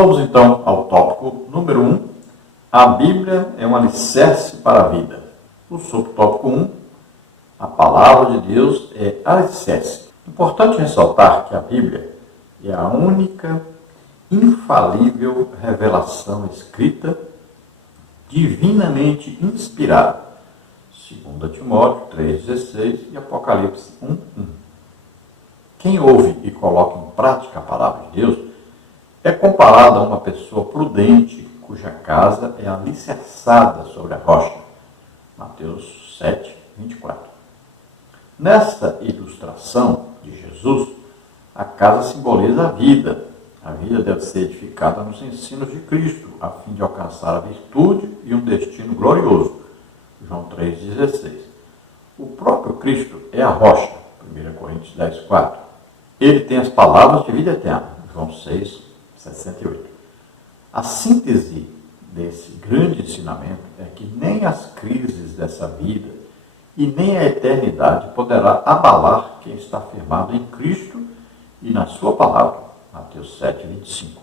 Vamos então ao tópico número 1. A Bíblia é um alicerce para a vida. O subtópico 1. A palavra de Deus é alicerce. Importante ressaltar que a Bíblia é a única infalível revelação escrita divinamente inspirada. 2 Timóteo 3,16 e Apocalipse 1,1. Quem ouve e coloca em prática a palavra de Deus é comparado a uma pessoa prudente cuja casa é alicerçada sobre a rocha. Mateus 7,24. Nesta ilustração de Jesus, a casa simboliza a vida. A vida deve ser edificada nos ensinos de Cristo, a fim de alcançar a virtude e um destino glorioso. João 3,16. O próprio Cristo é a rocha. 1 Coríntios 10,4. Ele tem as palavras de vida eterna. João 6,68. A síntese desse grande ensinamento é que nem as crises dessa vida e nem a eternidade poderá abalar quem está firmado em Cristo e na sua palavra. Mateus 7,25.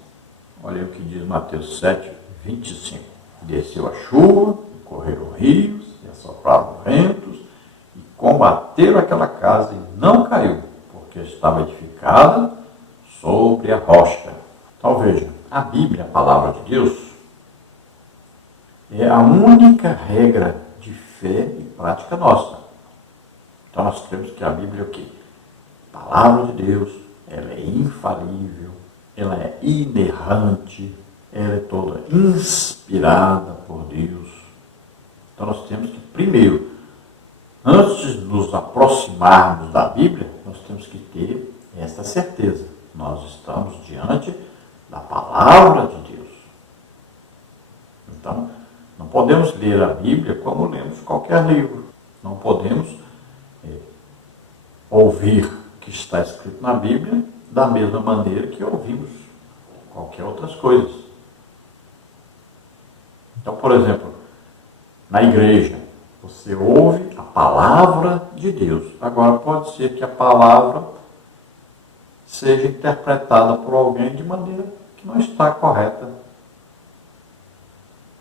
Olha o que diz Mateus 7,25. Desceu a chuva, e correram rios, e assopraram ventos, e combateram aquela casa, e não caiu, porque estava edificada sobre a rocha. Então veja, a Bíblia, a palavra de Deus, é a única regra de fé e prática nossa. Então nós temos que a Bíblia é o quê? Palavra de Deus, ela é infalível, ela é inerrante, ela é toda inspirada por Deus. Então nós temos que, primeiro, antes de nos aproximarmos da Bíblia, nós temos que ter essa certeza. Nós estamos diante da palavra de Deus. Então, não podemos ler a Bíblia como lemos qualquer livro. Não podemos ouvir o que está escrito na Bíblia da mesma maneira que ouvimos qualquer outras coisas. Então, por exemplo, na igreja, você ouve a palavra de Deus. Agora, pode ser que a palavra seja interpretada por alguém de maneira que não está correta.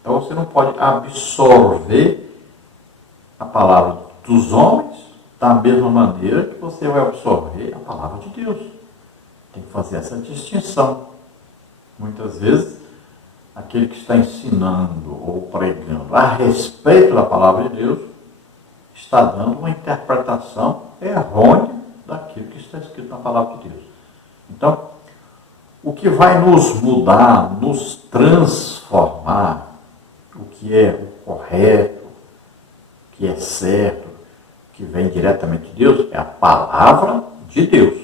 Então, você não pode absorver a palavra dos homens da mesma maneira que você vai absorver a palavra de Deus. Tem que fazer essa distinção. Muitas vezes, aquele que está ensinando ou pregando a respeito da palavra de Deus está dando uma interpretação errônea daquilo que está escrito na palavra de Deus. Então, o que vai nos mudar, nos transformar, o que é o correto, o que é certo, o que vem diretamente de Deus, é a palavra de Deus.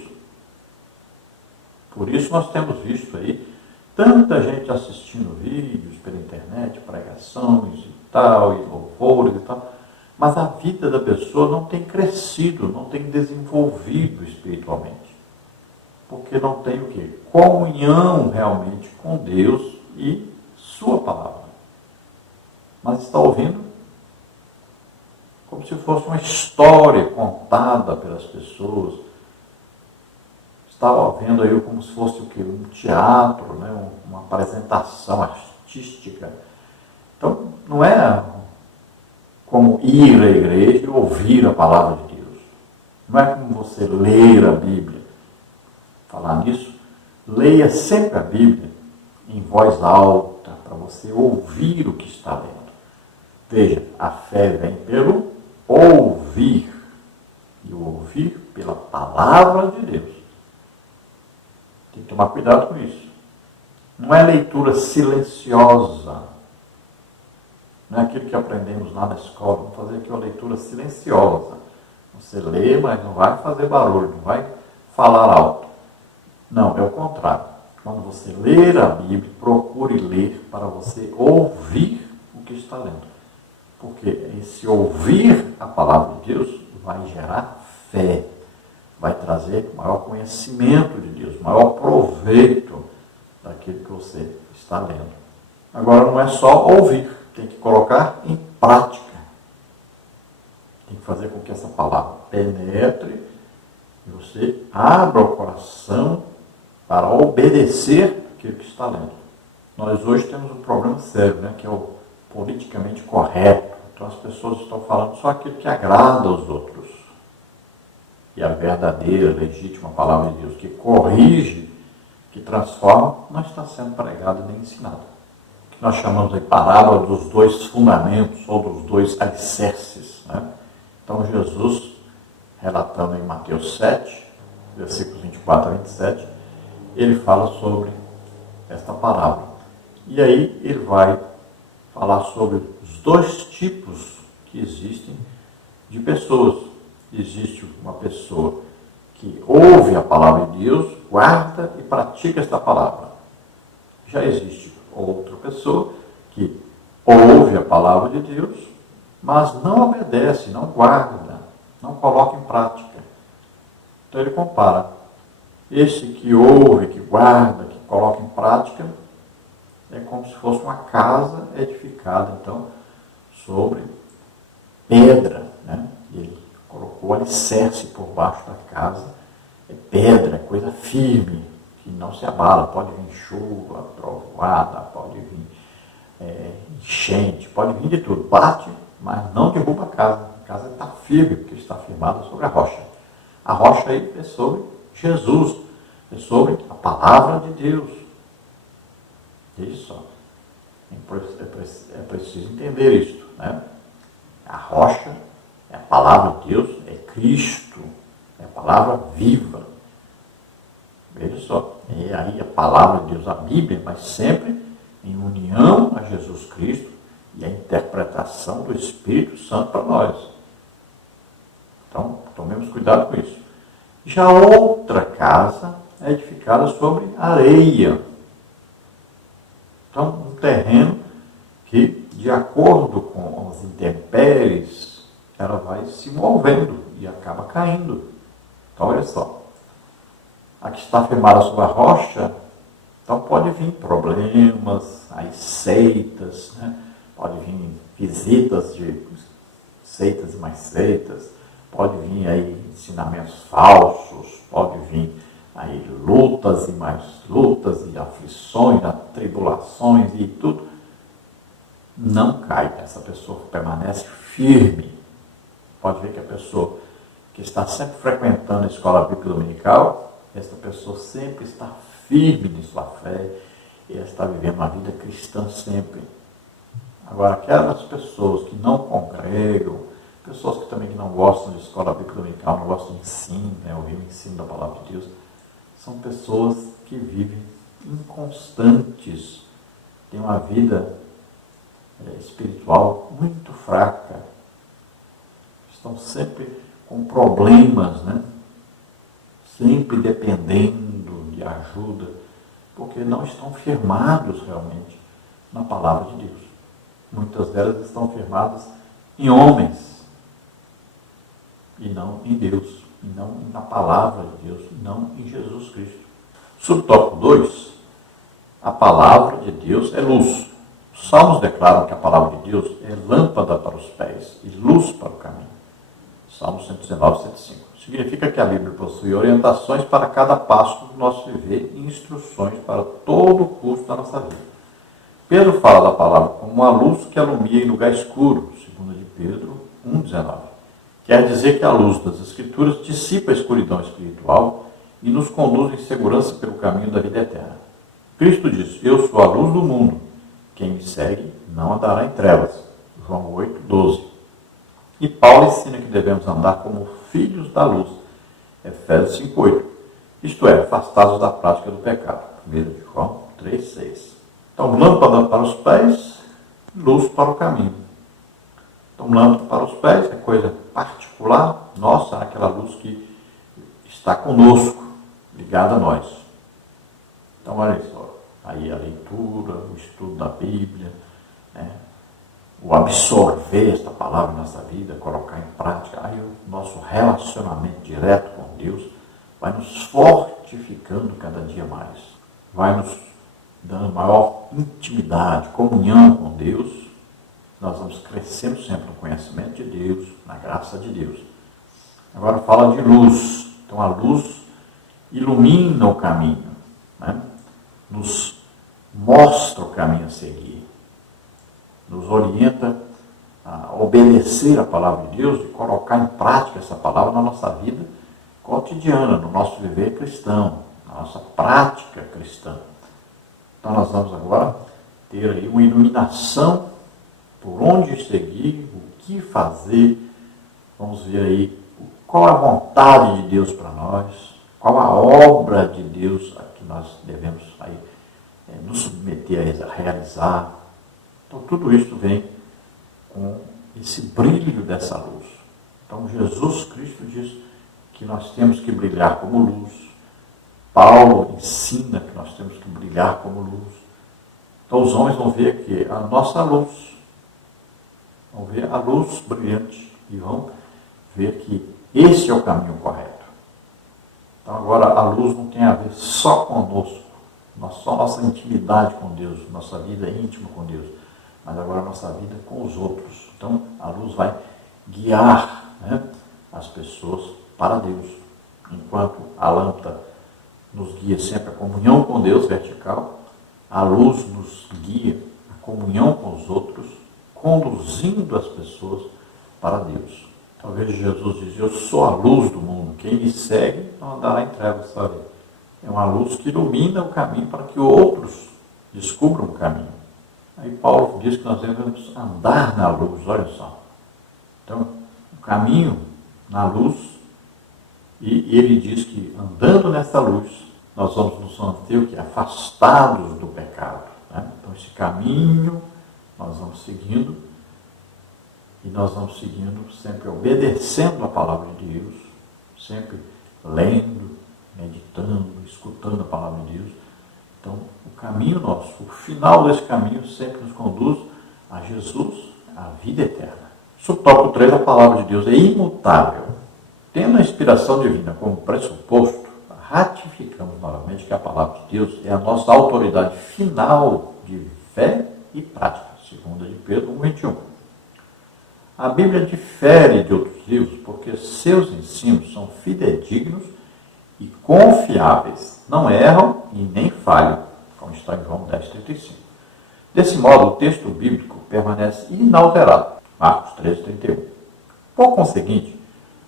Por isso nós temos visto aí tanta gente assistindo vídeos pela internet, pregações e tal, e louvores e tal, mas a vida da pessoa não tem crescido, não tem desenvolvido espiritualmente. Porque não tem o quê? Comunhão realmente com Deus e sua palavra. Mas está ouvindo como se fosse uma história contada pelas pessoas. Está ouvindo aí como se fosse o quê? Um teatro, né? Uma apresentação artística. Então, não é como ir à igreja e ouvir a palavra de Deus. Não é como você ler a Bíblia. Falar nisso, leia sempre a Bíblia em voz alta, para você ouvir o que está lendo. Veja, a fé vem pelo ouvir, e o ouvir pela palavra de Deus. Tem que tomar cuidado com isso. Não é leitura silenciosa. Não é aquilo que aprendemos lá na escola. Vamos fazer aqui uma leitura silenciosa. Você lê, mas não vai fazer barulho, não vai falar alto. Não, é o contrário. Quando você ler a Bíblia, procure ler para você ouvir o que está lendo. Porque esse ouvir a palavra de Deus vai gerar fé, vai trazer maior conhecimento de Deus, maior proveito daquilo que você está lendo. Agora, não é só ouvir, tem que colocar em prática. Tem que fazer com que essa palavra penetre e você abra o coração para obedecer aquilo que está lendo. Nós hoje temos um problema sério, né, que é o politicamente correto. Então as pessoas estão falando só aquilo que agrada aos outros. E a verdadeira, legítima palavra de Deus, que corrige, que transforma, não está sendo pregada nem ensinada. O que nós chamamos de parábola dos dois fundamentos, ou dos dois alicerces. Né? Então Jesus, relatando em Mateus 7, versículos 24 a 27, ele fala sobre esta parábola. E aí ele vai falar sobre os dois tipos que existem de pessoas. Existe uma pessoa que ouve a palavra de Deus, guarda e pratica esta palavra. Já existe outra pessoa que ouve a palavra de Deus, mas não obedece, não guarda, não coloca em prática. Então ele compara. Esse que ouve, que guarda, que coloca em prática, é como se fosse uma casa edificada, então, sobre pedra, né? Ele colocou o alicerce por baixo da casa, é pedra, é coisa firme, que não se abala. Pode vir chuva, trovoada, pode vir enchente, pode vir de tudo. Bate, mas não derruba a casa. A casa está firme, porque está firmada sobre a rocha. A rocha aí é sobre Jesus, é sobre a palavra de Deus. Veja só, é preciso entender isso, né? A rocha é a palavra de Deus, é Cristo, é a palavra viva. Veja só, é aí a palavra de Deus, a Bíblia, mas sempre em união a Jesus Cristo e a interpretação do Espírito Santo para nós. Então, tomemos cuidado com isso. Já outra casa é edificada sobre areia. Então, um terreno que, de acordo com as intempéries, ela vai se movendo e acaba caindo. Então, olha só. A que está firmada sobre a rocha, então pode vir problemas, aí seitas, né? Pode vir visitas de seitas e mais seitas, pode vir aí ensinamentos falsos, pode vir aí lutas e mais lutas, e aflições, tribulações e tudo. Não cai, essa pessoa permanece firme. Pode ver que a pessoa que está sempre frequentando a escola bíblica dominical, essa pessoa sempre está firme em sua fé, e ela está vivendo uma vida cristã sempre. Agora, aquelas pessoas que não congregam, pessoas que também não gostam de escola bíblica dominical, não gostam de ensino, né, ouvir o ensino da palavra de Deus, são pessoas que vivem inconstantes, têm uma vida espiritual muito fraca, estão sempre com problemas, né? Sempre dependendo de ajuda, porque não estão firmados realmente na palavra de Deus. Muitas delas estão firmadas em homens e não em Deus, e não na palavra de Deus, e não em Jesus Cristo. Subtópico 2, a palavra de Deus é luz. Os salmos declaram que a palavra de Deus é lâmpada para os pés e luz para o caminho. Salmo 119, 105. Significa que a Bíblia possui orientações para cada passo do nosso viver e instruções para todo o curso da nossa vida. Pedro fala da palavra como uma luz que alumia em lugar escuro, segundo de Pedro 1,19. Quer dizer que a luz das Escrituras dissipa a escuridão espiritual e nos conduz em segurança pelo caminho da vida eterna. Cristo diz: eu sou a luz do mundo. Quem me segue não andará em trevas. João 8, 12. E Paulo ensina que devemos andar como filhos da luz. Efésios 5, 8. Isto é, afastados da prática do pecado. 1 João 3, 6. Então, lâmpada para os pés, luz para o caminho. Então, lâmpada para os pés é coisa particular nossa, aquela luz que está conosco, ligada a nós. Então, olha só, aí a leitura, o estudo da Bíblia, né? O absorver esta palavra na nossa vida, colocar em prática, aí o nosso relacionamento direto com Deus vai nos fortificando cada dia mais, vai nos dando maior intimidade, comunhão com Deus. Nós vamos crescendo sempre no conhecimento de Deus, na graça de Deus. Agora fala de luz. Então a luz ilumina o caminho, né? Nos mostra o caminho a seguir, nos orienta a obedecer a palavra de Deus e colocar em prática essa palavra na nossa vida cotidiana, no nosso viver cristão, na nossa prática cristã. Então nós vamos agora ter aí uma iluminação por onde seguir, o que fazer. Vamos ver aí qual a vontade de Deus para nós, qual a obra de Deus a que nós devemos aí, nos submeter a realizar. Então tudo isso vem com esse brilho dessa luz. Então Jesus Cristo diz que nós temos que brilhar como luz. Paulo ensina que nós temos que brilhar como luz. Então os homens vão ver que a nossa luz, vão ver a luz brilhante e vão ver que esse é o caminho correto. Então agora a luz não tem a ver só conosco, só nossa intimidade com Deus, nossa vida íntima com Deus, mas agora a nossa vida com os outros. Então a luz vai guiar, né, as pessoas para Deus. Enquanto a lâmpada nos guia sempre a comunhão com Deus vertical, a luz nos guia a comunhão com os outros, conduzindo as pessoas para Deus. Talvez Jesus diz: eu sou a luz do mundo, quem me segue não andará em trevas, sabe? É uma luz que ilumina o caminho para que outros descubram o caminho. Aí Paulo diz que nós devemos andar na luz, olha só. Então, o caminho na luz, e ele diz que andando nessa luz, nós vamos nos manter o quê? Afastados do pecado. Né? Então, esse caminho nós vamos seguindo, e nós vamos seguindo sempre obedecendo a palavra de Deus, sempre lendo, meditando, escutando a palavra de Deus. Então, o caminho nosso, o final desse caminho sempre nos conduz a Jesus, a vida eterna. Subtópico 3, a palavra de Deus é imutável. Tendo a inspiração divina como pressuposto, ratificamos novamente que a palavra de Deus é a nossa autoridade final de fé e prática, segundo de Pedro 1:21. A Bíblia difere de outros livros porque seus ensinos são fidedignos e confiáveis, não erram e nem falham, como está em João 10:35. Desse modo, o texto bíblico permanece inalterado, Marcos 13:31. Por conseguinte,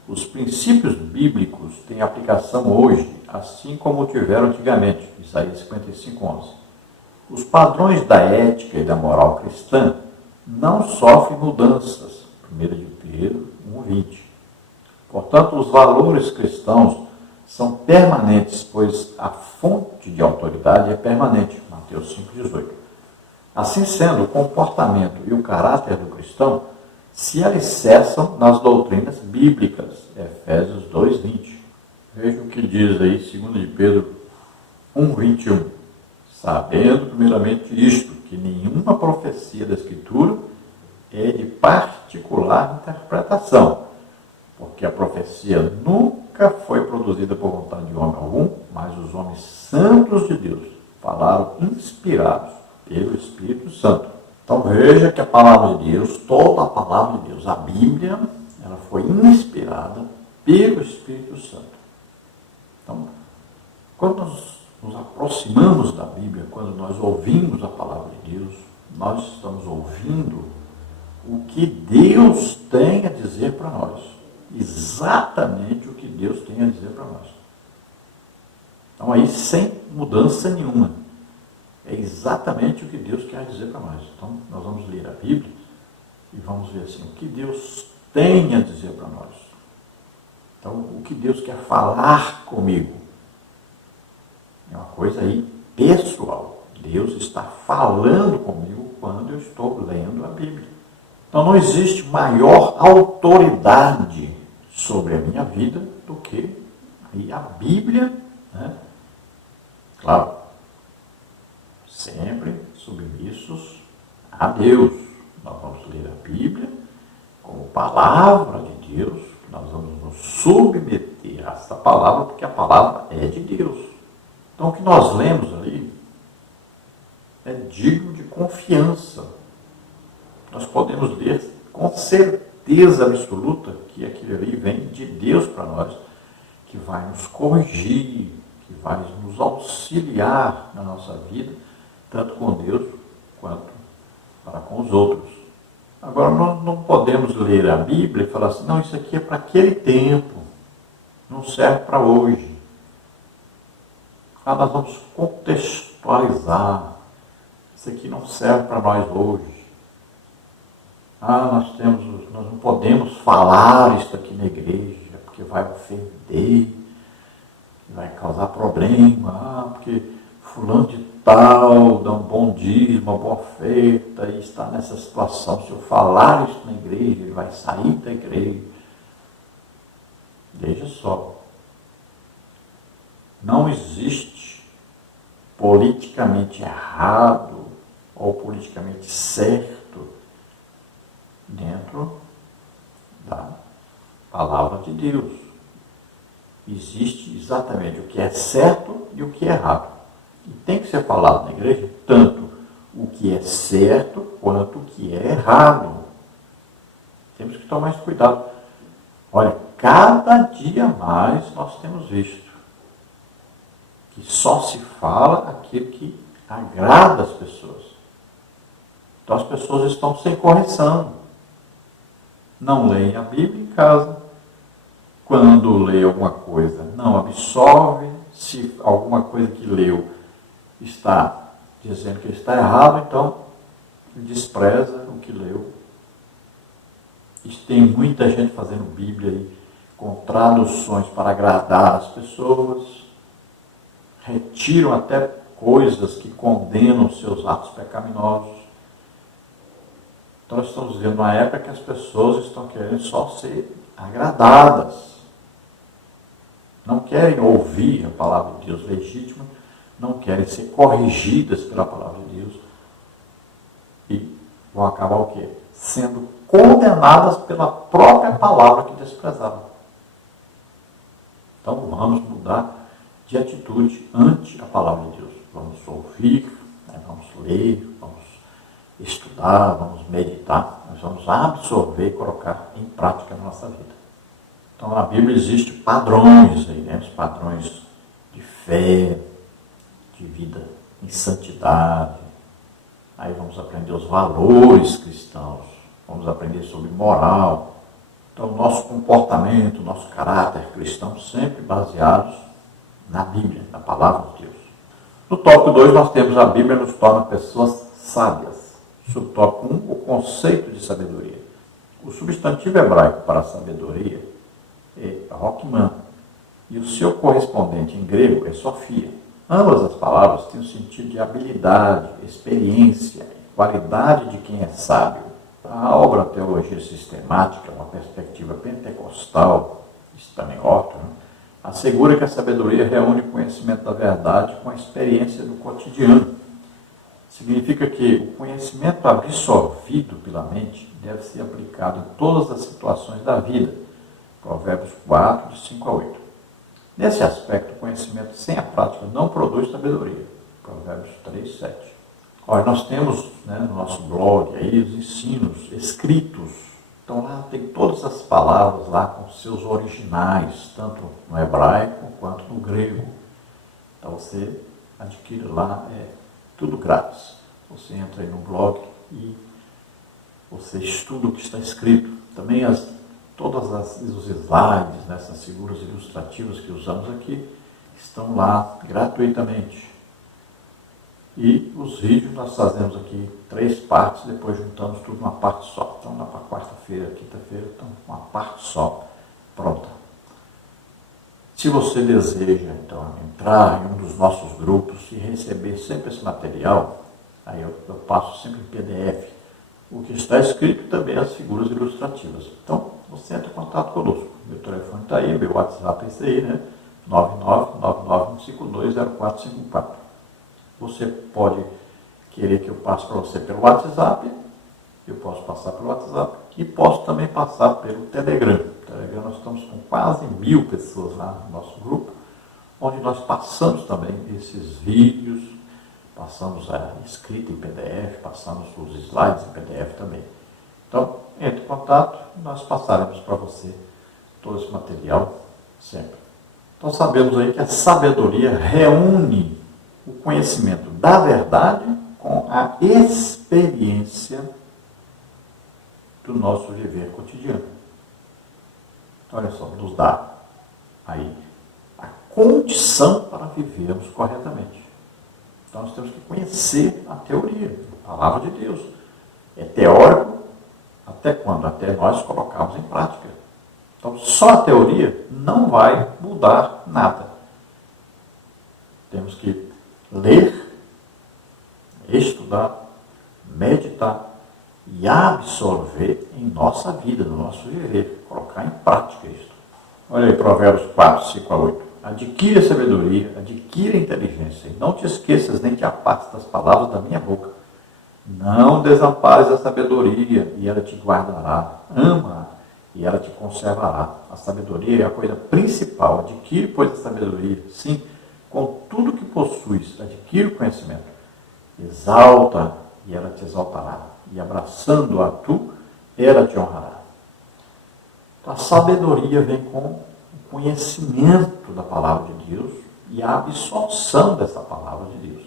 os princípios bíblicos têm aplicação hoje, assim como tiveram antigamente, Isaías 55:11. Os padrões da ética e da moral cristã não sofrem mudanças, 1 de Pedro 1:20. Portanto, os valores cristãos são permanentes, pois a fonte de autoridade é permanente, Mateus 5:18. Assim sendo, o comportamento e o caráter do cristão se alicerçam nas doutrinas bíblicas, Efésios 2:20. Veja o que diz aí, 2 de Pedro 1:21. Sabendo primeiramente isto, que nenhuma profecia da Escritura é de particular interpretação, porque a profecia nunca foi produzida por vontade de homem algum, mas os homens santos de Deus falaram inspirados pelo Espírito Santo. Então veja que a palavra de Deus, toda a palavra de Deus, a Bíblia, ela foi inspirada pelo Espírito Santo. Então, quando nós nos aproximamos da Bíblia, quando nós ouvimos a palavra de Deus, nós estamos ouvindo o que Deus tem a dizer para nós. Exatamente o que Deus tem a dizer para nós. Então aí, sem mudança nenhuma. É exatamente o que Deus quer dizer para nós. Então, nós vamos ler a Bíblia e vamos ver assim, o que Deus tem a dizer para nós. Então, o que Deus quer falar comigo. É uma coisa aí pessoal. Deus está falando comigo quando eu estou lendo a Bíblia. Então, não existe maior autoridade sobre a minha vida do que a Bíblia, né? Claro, sempre submissos a Deus. Nós vamos ler a Bíblia como palavra de Deus, nós vamos nos submeter a essa palavra, porque a palavra é de Deus. Então, o que nós lemos ali é digno de confiança. Nós podemos ler com certeza absoluta que aquilo ali vem de Deus para nós, que vai nos corrigir, que vai nos auxiliar na nossa vida. tanto com Deus quanto para com os outros. Agora, nós não podemos ler a Bíblia e falar assim, não, isso aqui é para aquele tempo, não serve para hoje. Nós vamos contextualizar. Isso aqui não serve para nós hoje. Nós não podemos falar isso aqui na igreja, porque vai ofender, vai causar problema, porque fulano de tal dá um bom dízimo, uma boa oferta, e está nessa situação. Se eu falar isso na igreja, ele vai sair da igreja. Veja só. Não existe politicamente errado ou politicamente certo dentro da palavra de Deus. Existe exatamente o que é certo e o que é errado. E tem que ser falado na igreja tanto o que é certo quanto o que é errado. Temos que tomar esse cuidado. Olha, cada dia mais nós temos visto que só se fala aquilo que agrada as pessoas. Então as pessoas estão sem correção. Não leem a Bíblia em casa. Quando lê alguma coisa, não absorve. Se alguma coisa que leu está dizendo que está errado, então despreza o que leu. E tem muita gente fazendo Bíblia aí, com traduções para agradar as pessoas, retiram até coisas que condenam seus atos pecaminosos. Então nós estamos vivendo uma época que as pessoas estão querendo só ser agradadas. Não querem ouvir a palavra de Deus legítima, não querem ser corrigidas pela palavra de Deus. E vão acabar o quê? Sendo condenadas pela própria palavra que desprezaram. Então vamos mudar de atitude ante a palavra de Deus. Vamos ouvir, vamos ler, vamos estudar, vamos meditar, nós vamos absorver e colocar em prática na nossa vida. Então na Bíblia existem padrões aí, né? Os padrões de fé, de vida em santidade. Aí vamos aprender os valores cristãos, vamos aprender sobre moral. Então o nosso comportamento, o nosso caráter cristão sempre baseados na Bíblia, na palavra de Deus. No tópico 2 nós temos a Bíblia nos torna pessoas sábias. Subtópico 1, o conceito de sabedoria. O substantivo hebraico para sabedoria é Rockman, e o seu correspondente em grego é Sofia. Ambas as palavras têm o sentido de habilidade, experiência e qualidade de quem é sábio. A obra Teologia Sistemática, uma perspectiva pentecostal, Stanley Horton, assegura que a sabedoria reúne o conhecimento da verdade com a experiência do cotidiano. Significa que o conhecimento absorvido pela mente deve ser aplicado em todas as situações da vida. Provérbios 4, de 5 a 8. Nesse aspecto, o conhecimento sem a prática não produz sabedoria. Provérbios 3, 7. Olha, nós temos, no nosso blog aí os ensinos escritos. Então lá tem todas as palavras lá com seus originais, tanto no hebraico quanto no grego. Então você adquire lá, tudo grátis. Você entra aí no blog e você estuda o que está escrito. Também todos os slides, essas figuras ilustrativas que usamos aqui, estão lá gratuitamente. E os vídeos nós fazemos aqui 3 partes, depois juntamos tudo numa parte só. Então, na quarta-feira, quinta-feira, então, uma parte só, pronta. Se você deseja, então, entrar em um dos nossos grupos e receber sempre esse material, aí eu passo sempre em PDF, o que está escrito também as figuras ilustrativas. Então, você entra em contato conosco. Meu telefone está aí, meu WhatsApp é esse aí, 99991520454. Você pode querer que eu passe para você pelo WhatsApp, eu posso passar pelo WhatsApp e posso também passar pelo Telegram. No Telegram nós estamos com quase 1000 pessoas lá no nosso grupo, onde nós passamos também esses vídeos, passamos a escrita em PDF, passamos os slides em PDF também. Então, entre em contato e nós passaremos para você todo esse material sempre. Então sabemos aí que a sabedoria reúne o conhecimento da verdade com a experiência do nosso viver cotidiano. Então, olha só, nos dá aí a condição para vivermos corretamente. Então, nós temos que conhecer a teoria, a palavra de Deus. É teórico até quando? Até nós colocarmos em prática. Então, só a teoria não vai mudar nada. Temos que ler, estudar, meditar e absorver em nossa vida, no nosso viver, colocar em prática isto. Olha aí, Provérbios 4, 5 a 8. Adquire a sabedoria, adquire a inteligência, e não te esqueças nem te apartes das palavras da minha boca. Não desampares a sabedoria, e ela te guardará. Ama-a, e ela te conservará. A sabedoria é a coisa principal. Adquire, pois, a sabedoria. Sim, com tudo que possuis, adquire o conhecimento. Exalta, e ela te exaltará. E abraçando-a tu, ela te honrará. Então, a sabedoria vem com o conhecimento da palavra de Deus e a absorção dessa palavra de Deus.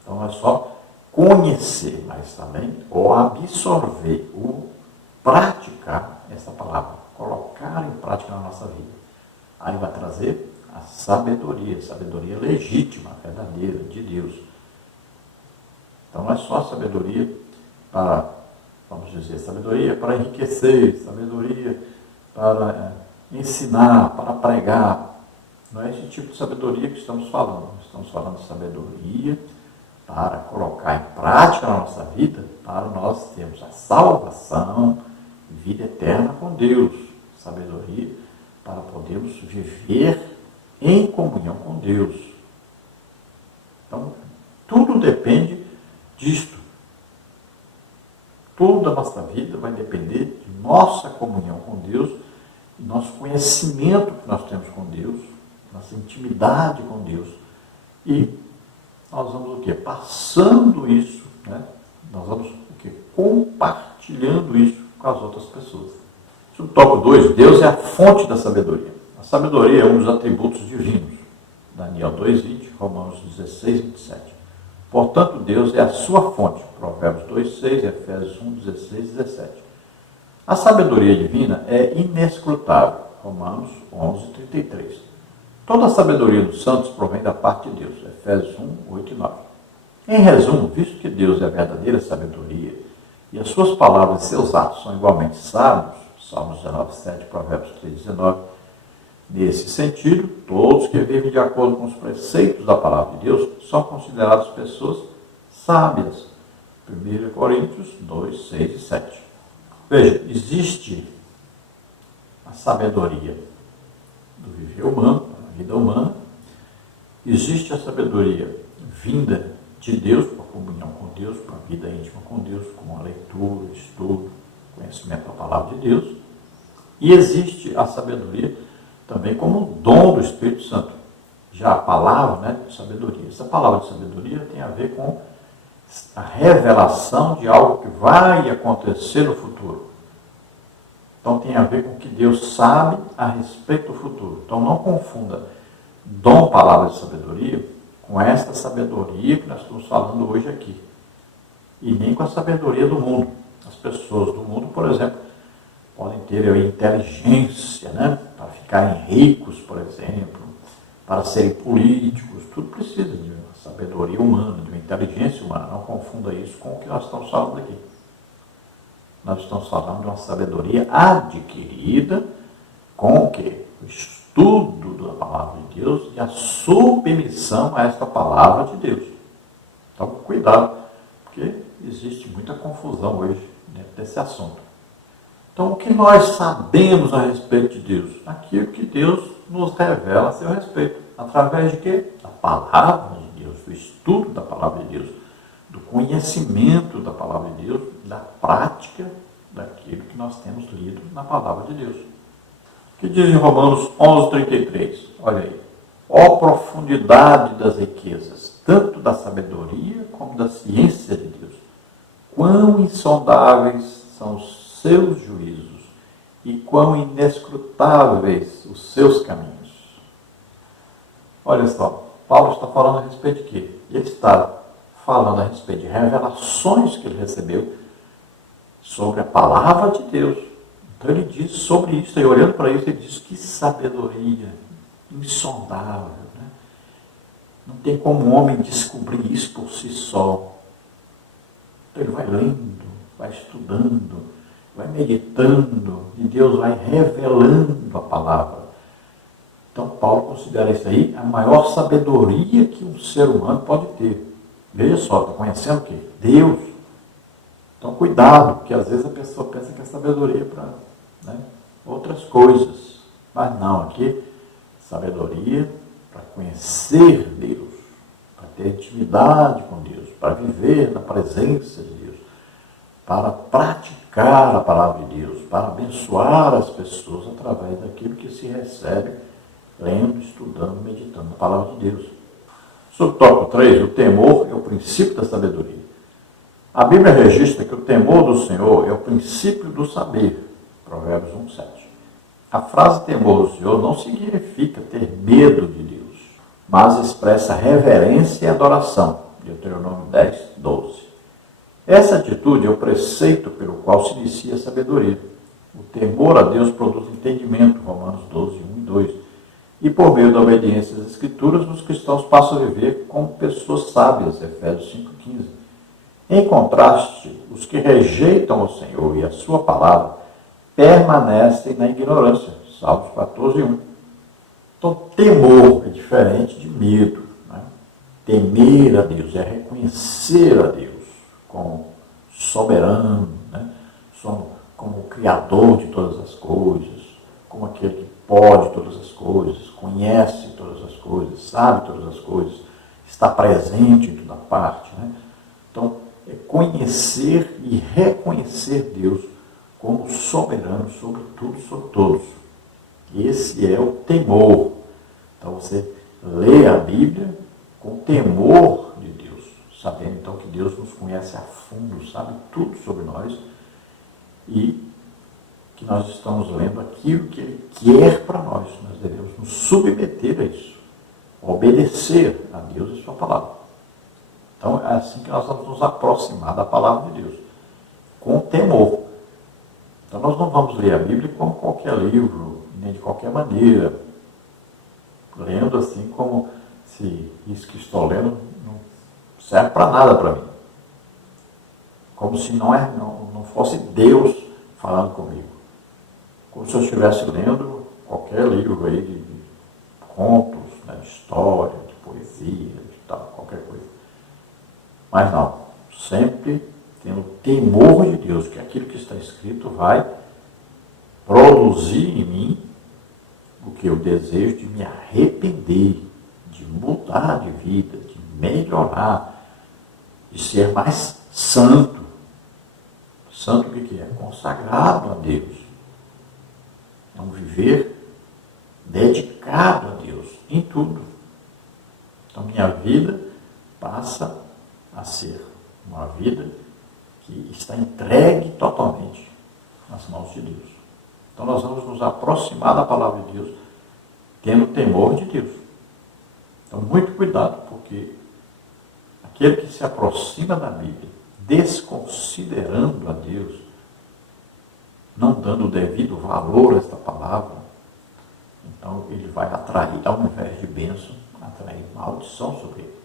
Então, não é só conhecer, mas também o absorver, o praticar essa palavra, colocar em prática na nossa vida. Aí vai trazer a sabedoria legítima, verdadeira, de Deus. Então não é só sabedoria para, vamos dizer, sabedoria para enriquecer, sabedoria para ensinar, para pregar. Não é esse tipo de sabedoria que estamos falando. Estamos falando de sabedoria para colocar em prática na nossa vida, para nós termos a salvação e vida eterna com Deus. Sabedoria para podermos viver em comunhão com Deus. Então, tudo depende disto. Toda a nossa vida vai depender de nossa comunhão com Deus, de nosso conhecimento que nós temos com Deus, nossa intimidade com Deus. E nós vamos o quê? Passando isso, né? Nós vamos o quê? Compartilhando isso com as outras pessoas. No tópico 2, Deus é a fonte da sabedoria. A sabedoria é um dos atributos divinos. Daniel 2:20, Romanos 16:27. Portanto, Deus é a sua fonte. Provérbios 2:6, Efésios 1:16-17. A sabedoria divina é inescrutável. Romanos 11:33. Toda a sabedoria dos santos provém da parte de Deus. Efésios 1:8-9. Em resumo, visto que Deus é a verdadeira sabedoria e as suas palavras e seus atos são igualmente sábios, Salmos 19:7, Provérbios 3:19, nesse sentido, todos que vivem de acordo com os preceitos da palavra de Deus são considerados pessoas sábias. 1 Coríntios 2:6 e 7. Veja, existe a sabedoria do viver humano, da vida humana, existe a sabedoria vinda de Deus, para a comunhão com Deus, para a vida íntima com Deus, como a leitura, estudo, conhecimento da palavra de Deus, e existe a sabedoria também como um dom do Espírito Santo. Já a palavra, né, de sabedoria. Essa palavra de sabedoria tem a ver com a revelação de algo que vai acontecer no futuro. Então tem a ver com o que Deus sabe a respeito do futuro. Então não confunda dom, palavra de sabedoria, com essa sabedoria que nós estamos falando hoje aqui. E nem com a sabedoria do mundo. As pessoas do mundo, por exemplo, podem ter a inteligência, né, para ficarem ricos, por exemplo, para serem políticos. Tudo precisa de uma sabedoria humana, de uma inteligência humana. Não confunda isso com o que nós estamos falando aqui. Nós estamos falando de uma sabedoria adquirida com o quê? O estudo da palavra de Deus e a submissão a esta palavra de Deus. Então, cuidado, porque existe muita confusão hoje dentro desse assunto. Então, o que nós sabemos a respeito de Deus? Aquilo que Deus nos revela a seu respeito. Através de quê? Da palavra de Deus, do estudo da palavra de Deus, do conhecimento da palavra de Deus, da prática daquilo que nós temos lido na palavra de Deus. O que diz em Romanos 11:33? Olha aí. Ó profundidade das riquezas, tanto da sabedoria como da ciência de Deus. Quão insondáveis são os seus juízos e quão inescrutáveis os seus caminhos. Olha só, Paulo está falando a respeito de quê? Ele está falando a respeito de revelações que ele recebeu sobre a palavra de Deus. Então ele diz sobre isso, e olhando para isso, ele diz: que sabedoria insondável, né? Não tem como o homem descobrir isso por si só. Então ele vai lendo, vai estudando, vai meditando, e Deus vai revelando a palavra. Então Paulo considera isso aí a maior sabedoria que um ser humano pode ter. Veja só, está conhecendo o quê? Deus. Então cuidado, porque às vezes a pessoa pensa que é sabedoria para, né, outras coisas. Mas não, aqui, sabedoria para conhecer Deus, para ter intimidade com Deus, para viver na presença de Deus, para praticar a palavra de Deus, para abençoar as pessoas através daquilo que se recebe lendo, estudando, meditando a palavra de Deus. Sobre o tópico 3, o temor é o princípio da sabedoria. A Bíblia registra que o temor do Senhor é o princípio do saber. Provérbios 1:7. A frase temor do Senhor não significa ter medo de Deus, mas expressa reverência e adoração. Deuteronômio 10:12. Essa atitude é o preceito pelo qual se inicia a sabedoria. O temor a Deus produz entendimento. Romanos 12:1-2. E por meio da obediência às Escrituras, os cristãos passam a viver como pessoas sábias, Efésios 5:15. Em contraste, os que rejeitam o Senhor e a sua palavra permanecem na ignorância, Salmos 14:1. Então, temor é diferente de medo, né? Temer a Deus é reconhecer a Deus como soberano, né? Como o Criador de todas as coisas, como aquele que pode todas as coisas, conhece todas as coisas, sabe todas as coisas, está presente em toda parte, né? Então, é conhecer e reconhecer Deus como soberano sobre tudo e sobre todos. Esse é o temor. Então, você lê a Bíblia com temor de Deus, sabendo então que Deus nos conhece a fundo, sabe tudo sobre nós, e que nós estamos lendo aquilo que Ele quer para nós. Nós devemos nos submeter a isso, obedecer a Deus e sua palavra. Então é assim que nós vamos nos aproximar da palavra de Deus, com temor. Então nós não vamos ler a Bíblia como qualquer livro, nem de qualquer maneira, lendo assim como se isso que estou lendo não serve para nada para mim. Como se não fosse Deus falando comigo. Como se eu estivesse lendo qualquer livro aí de contos, né, de história, de poesia, de tal, qualquer coisa. Mas não, sempre tendo temor de Deus, que aquilo que está escrito vai produzir em mim o que eu desejo de me arrepender, de mudar de vida, de melhorar, de ser mais santo. Santo o que é? Consagrado a Deus. É um viver dedicado a Deus em tudo. Então minha vida passa a ser uma vida que está entregue totalmente nas mãos de Deus. Então nós vamos nos aproximar da palavra de Deus tendo temor de Deus. Então muito cuidado, porque aquele que se aproxima da Bíblia desconsiderando a Deus, não dando o devido valor a esta palavra, então ele vai atrair, ao invés de bênção, atrair maldição sobre ele.